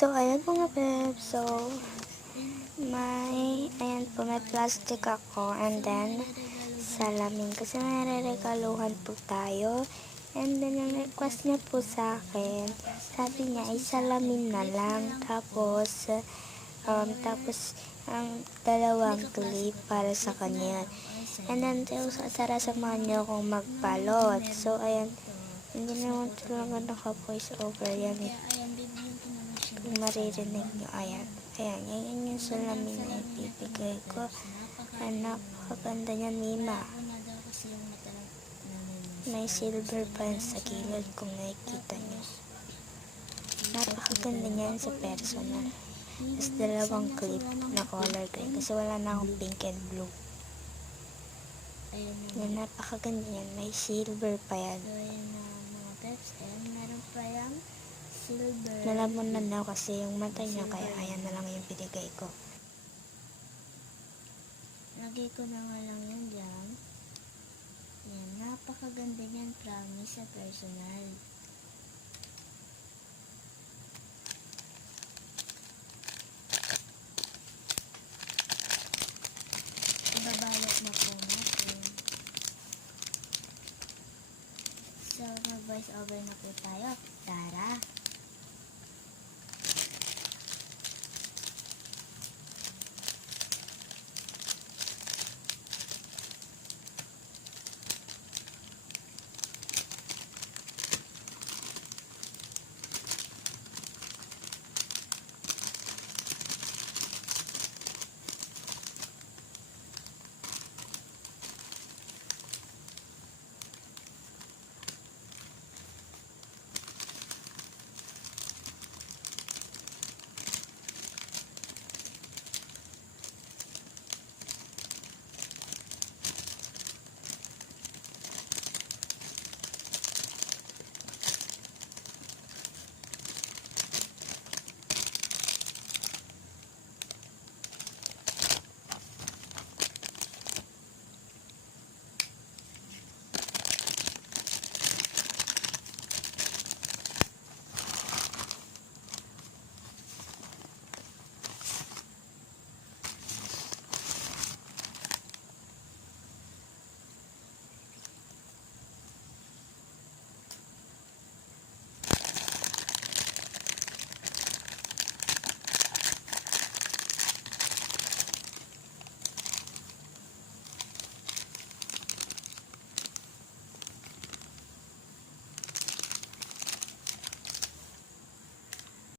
So, ayan po nga, Beb. So, ayan po, may plastic ako. And then, salamin. Kasi may reregaluhan po tayo. And then, yung request niya po sa akin, sabi niya, ay salamin na lang. Tapos, ang dalawang clip para sa kanya. And then, samahan niyo akong magbalot. So, ayan, hindi naman talaga naka-voice over yan eh. Kung maririnig nyo, ayan. Ayan, yan yung salamin na ibibigay ko. Ayan, napakaganda niya, Mima. May silver pa yan sa gilid kung nakikita nyo. Napakaganda niyan sa personal. Tapos dalawang clip na color green kasi wala na akong pink and blue. Yan, napakaganda yan. May silver pa yan. Mga peps, meron pa yung silver. Nalamunan na kasi yung mata niya, kaya ayan na lang yung binigay ko. Lagay ko na nga lang yun dyan. Yan, napakaganda niyan, promise sa personal. Ibabalot na po natin. So, mag-voice over na po tayo. Tara!